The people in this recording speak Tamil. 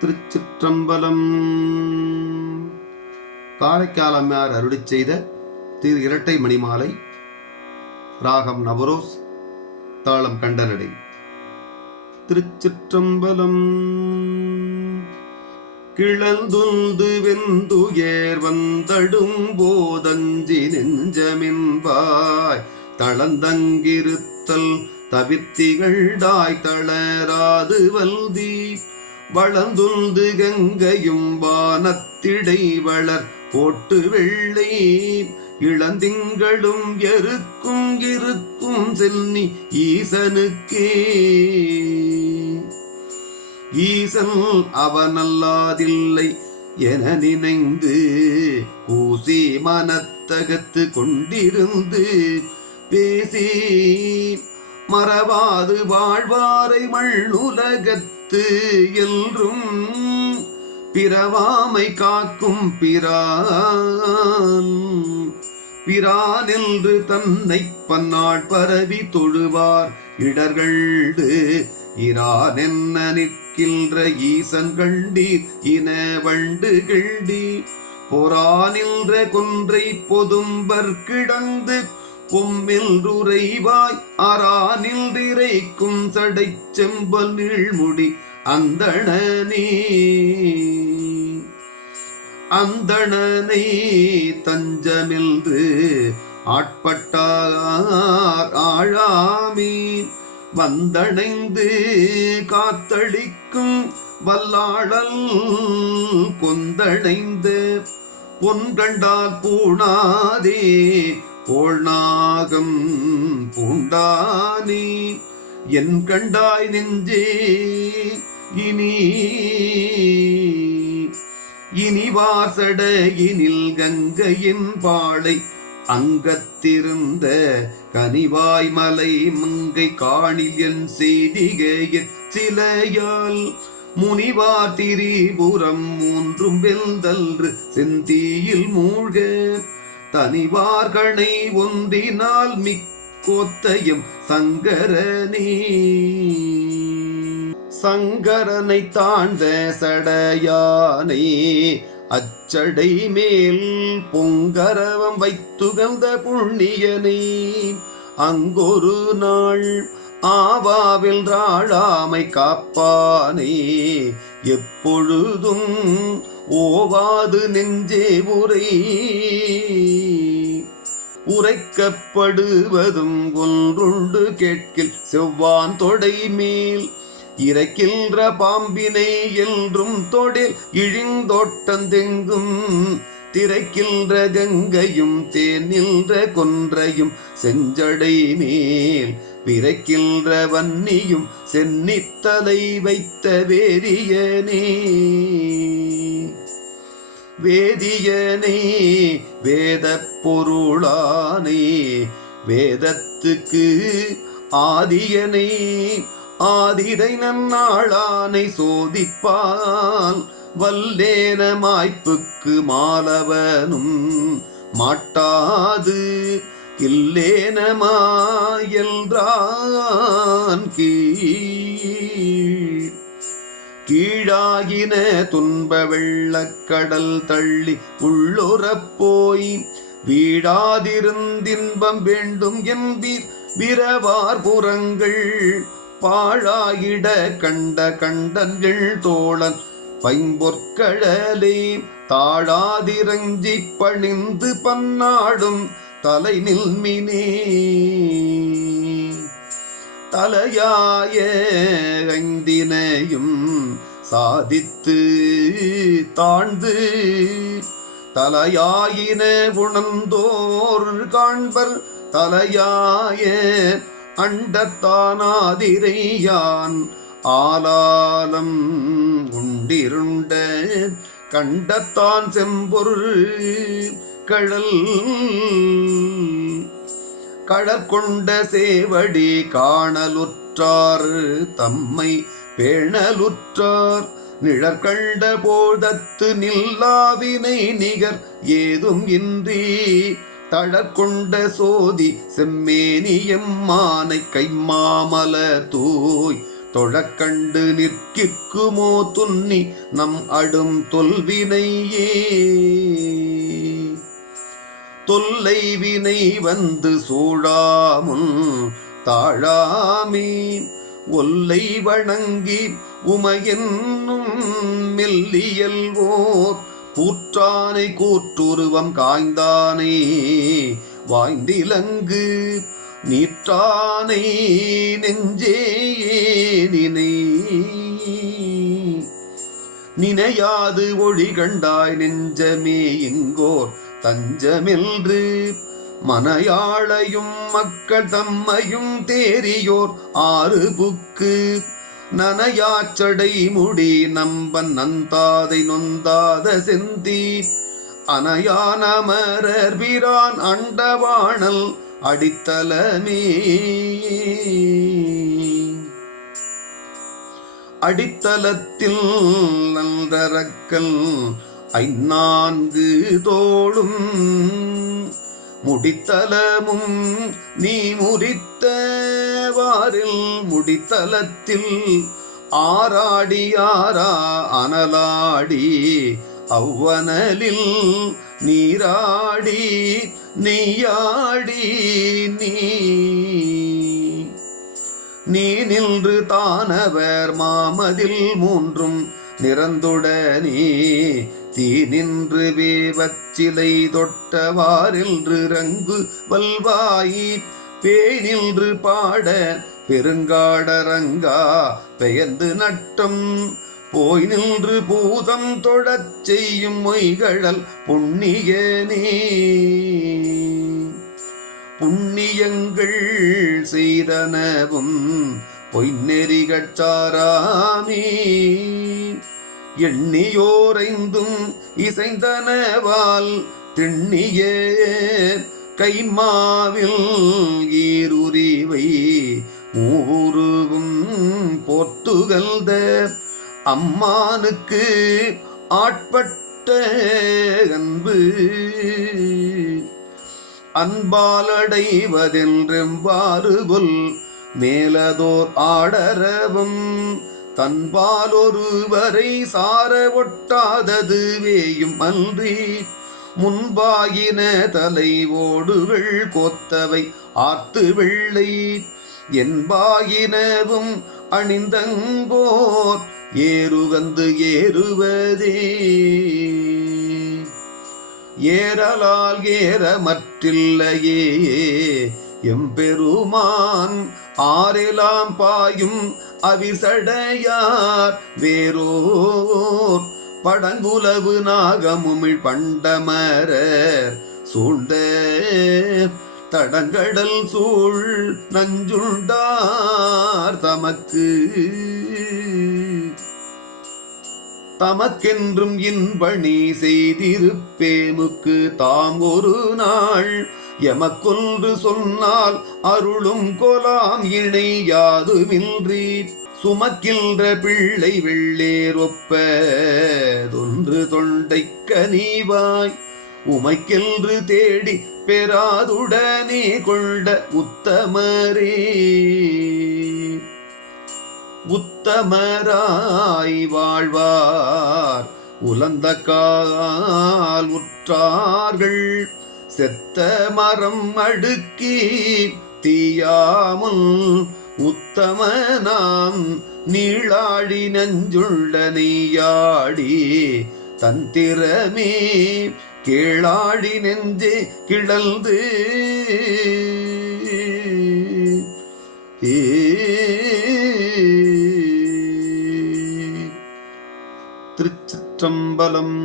திருச்சிற்றம்பலம். காரைக்கால் அம்மையார் அருளிச் செய்த திரு இரட்டை மணிமாலை. ராகம் நவரோஸ், தாளம் கண்டனடை. திருச்சிற்றம்பலம். கிளந்துந்து வெந்துயர் வந்தடும் போதஞ்சி நெஞ்சமின்பாய் தளந்தங்கிருத்தல் தவிர்த்திகள்டாய் தளராது வல்தி வளந்துந்து கங்கையும் வானத்திடை வளர் போட்டு வெள்ளை இளந்திங்களும் எருக்கும் இருக்கும் சென்னி ஈசனுக்கே. ஈசன் அவனல்லாதில்லை என நினைந்து கூசி மனத்தகத்து கொண்டிருந்து பேசி மறவாது வாழ்வாரை மண்ணுலகத்து என்றும் பிறவாமை காக்கும் பிரான் என்று தன்னை பன்னாள் பரவி தொழுவார் இடர்கள்டு இரான் என்ன நிற்கின்ற ஈசன் கண்டீர் இன வண்டு கிழ்டி பொறானின்ற கொன்றை பொதும்பர் கிடந்து பொம்மில்றுரைவாய் அறானின்றிரைக்கும் சடை செம்பல் நீழ்முடி அந்தணனை தஞ்சமில்று ஆட்பட்டார் ஆழாமி வந்தணைந்து காத்தளிக்கும் வல்லாளல் கொந்தணைந்த பொன்கண்டால் பூணாதே கோள்நாகம் பூண்டானே என் கண்டாய் நெஞ்சே இனி வாசடையினில் கங்கையின் பாளை அங்கத்திருந்த கனிவாய் மலை மங்கை காணில் என் செய்திகையில் சிலையால் முனிவார் திரிபுரம் மூன்றும் வெல்தல்று செந்தீயில் மூழ்க தனிவார்கணை ஒன்றினால் மிக்கோத்தையும் சங்கரனே. சங்கரனை தாழ்ந்த சடையானே அச்சடை மேல் பொங்கரவம் வைத்துகந்த புண்ணியனை அங்கொரு நாள் ஆவாவில் ராழாமை காப்பானே எப்பொழுதும் ஓவாது நெஞ்சே உரைக்கப்படுவதும் ஒன்றுண்டு கேட்கில் செவ்வான் தொடை மேல் இறைக்கின்ற பாம்பினை என்றும் தொடில் இழிந்தோட்டந்தெங்கும் திரைக்கின்ற கங்கையும் தேனின்ற கொன்றையும் செஞ்சடை மேல் பிறைக்கின்ற வன்னியும் சென்னித்தலை வைத்த வேதியனே வேத பொருளானே வேதத்துக்கு ஆதியனை ஆதிரை நன்னாளானை சோதிப்பால் வல்லேன மாய்ப்புக்கு மாலவனும் மாட்டாது இல்லேன மாயல்றான் கீழாகின துன்ப வெள்ளக்கடல் தள்ளி உள்ளுறப் போய் வீடாதிருந்தின்பம் வேண்டும் என்பீர் விரவார் புறங்கள் பாழாயிட கண்ட கண்டன்கள் தோழன் பைம்பொற்கழலே தாழாதிரஞ்சி பணிந்து பன்னாடும் தலை நில்மினே. தலையாய ஐந்தினையும் சாதித்து தாழ்ந்து தலையாயின உணர்ந்தோர் காண்பர் தலையாய அண்டத்தானாதிரையான் ஆலாலம் உண்டிருண்ட கண்டத்தான் செம்பொருள் கடற்கொண்ட சேவடி காணலுற்றார் தம்மை பேணலுற்றார் நிழற்கண்ட போதத்து நில்லாவினை நிகர் ஏதும் இன்றி தழற்கொண்ட சோதி செம்மேனியம்மானை கைமாமலர் தூய் தொழக்கண்டு நிற்கிற்குமோ துன்னி நம் அடும் தொல்வினையே. தொல்லை வினை வந்து சூழாமுன் தாழாமே ஒல்லை வணங்கி உமையென்னும் மெல்லியல்வோர் கூற்றானை கூற்றுருவம் காய்ந்தானே வாய்ந்திலங்கு நீற்றானை நெஞ்சே நினை. நினையாது ஒளி கண்டாய் நெஞ்சமே இங்கோர் தஞ்சமென்று மனையாளையும் மக்கள் தம்மையும் தேரியோர் ஆறு புக்கு நனையாச்சடை முடி நம்பன் நந்தாதை நொந்தாத செந்தி அனையான அமரர் பிரான் அண்டவாணல் அடித்தலமே. அடித்தலத்தில் நன்றரக்கல் ஐநான்கு தோளும் முடித்தலமும் நீ முறித்தவாறில் முடித்தலத்தில் ஆராடி ஆரா அனலாடி அவ்வனலில் நீராடி நெய்யாடி நீ நின்று தானவர் மாமதில் மூன்றும் நிறந்துடனே தீ நின்று வேவச்சிலை தொட்டவாறின்று ரங்கு வல்வாயி பேனின்று பாட பெருங்காடரங்கா பெயர்ந்து நட்டம் போய் நின்று பூதம் தொழச் செய்யும் மொய்கழல் புண்ணியனே. புண்ணியங்கள் செய்தனவும் பொய்நெறிகட்சாராமே எண்ணியோரைந்தும் இசைந்தனவால் திண்ணிய கைமாவில் ஈருரிவை ஊருவும் போர்த்துகல்த அம்மானுக்கு ஆட்பட்ட அன்பு அன்பாலடைவதென்றெவ்வாறு கொல் மேலதோர் ஆடரவும் தன்பாலொருவரை சார ஒட்டாதது வேயும் அன்றி முன்பாயின தலை ஓடுகள் கோத்தவை ஆர்த்து வெள்ளை என்பாயினவும் அணிந்தங்கோர் ஏறுகந்து ஏறுவதே. ஏறலால் ஏற மற்றில்லையே எம்பெருமான் ஆரெலாம் பாயும் அவிசடையார் வேரோர் படங்குலவு நாகமுமிழ் பண்டமரர் சூழ்ந்த தடங்கடல் சூழ் நஞ்சுண்டார் தமக்கென்றும் இன்பணி செய்திருப்பேமுக்கு தாம் ஒரு நாள் எமக்கொன்று சொன்னால் அருளும் கொலாம் இணை யாதுமின்றி சுமக்கின்ற பிள்ளை வெள்ளேர் ஒப்பதொன்று தொண்டைக்க நீவாய் உமைக்கென்று தேடி பெறாதுடனே கொண்ட உத்தமரே. உத்தமராய் வாழ்வார் உலந்த கால் உற்றார்கள் செத்த மரம் அடுக்கி தீயாமுல் உத்தமனாம் நீளாடி நஞ்சுள்ள நெய்யாடி தந்திரமே கேளாடி நெஞ்சே கிழந்து திருச்சிற்றம்பலம்.